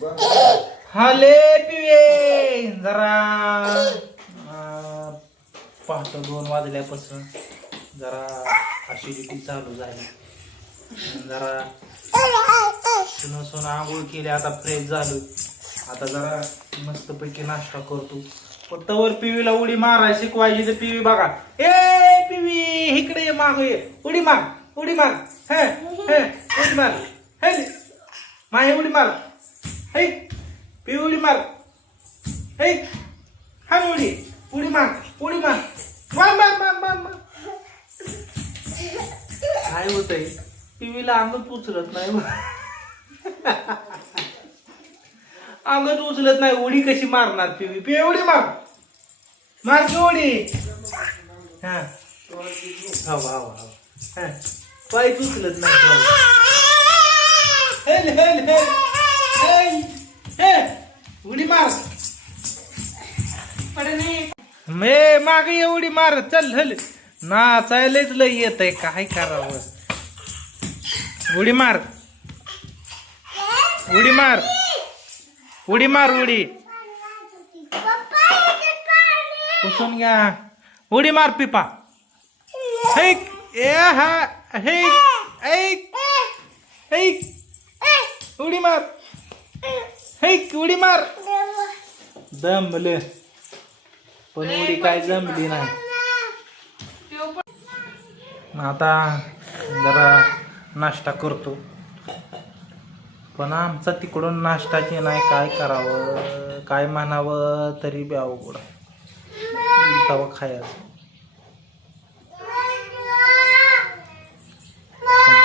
हाले पिवे जरा पहाटे 2 वाजल्यापासून जरा ऍसिडिटी चालू झाली. जरा सुन आंघोळ केली, आता फ्रेश झालो. आता जरा मस्तपैकी नाश्ता करतो. पण तवर पिवीला उडी मारायला शिकवायची तर पिवी बघा, ए पिवी इकडे ये, माग ये, उडी मार उडी मार, हे उडी मार, हे माही उडी मार, हे पिवी उडी मार, हे हा उडी उडी मार उडी मार मार मार मार मार मार. काय होतंय पिवीला अंगच उचलत नाही. अंगच उचलत नाही. उडी कशी मारणार पिवी? पिवी उडी मार, मार की उडी. हा हवा हवा हवा, पाय उचलत नाही. हेल हेल हेल हेल हे उडी मार. मे मागे ये उडी मार. चल हल, नाचायलाच लय येत आहे. काय करावं? उडी मार उडी मार उडी मार उडी पुसून घ्या. उडी मार पिपा. हेक ए हा हेक ऐक ऐक उडी मार. हेक उडी मार. दमले पण उडी काय जमली नाही. आता जरा नाश्ता करतो, पण आमचा तिकडून नाश्ताची नाही. काय करावं काय म्हणावं तरी बी अवघड. तवा खायचं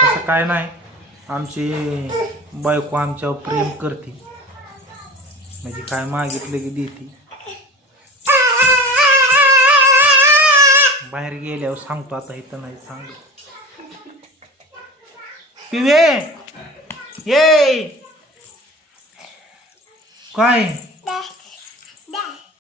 तसं काय नाही. आमची बायको आमच्यावर प्रेम करते, म्हणजे काय मागितलं की देते. बाहेर गेल्यावर सांगतो, आता इथं नाही सांगतो. पिवे ये काय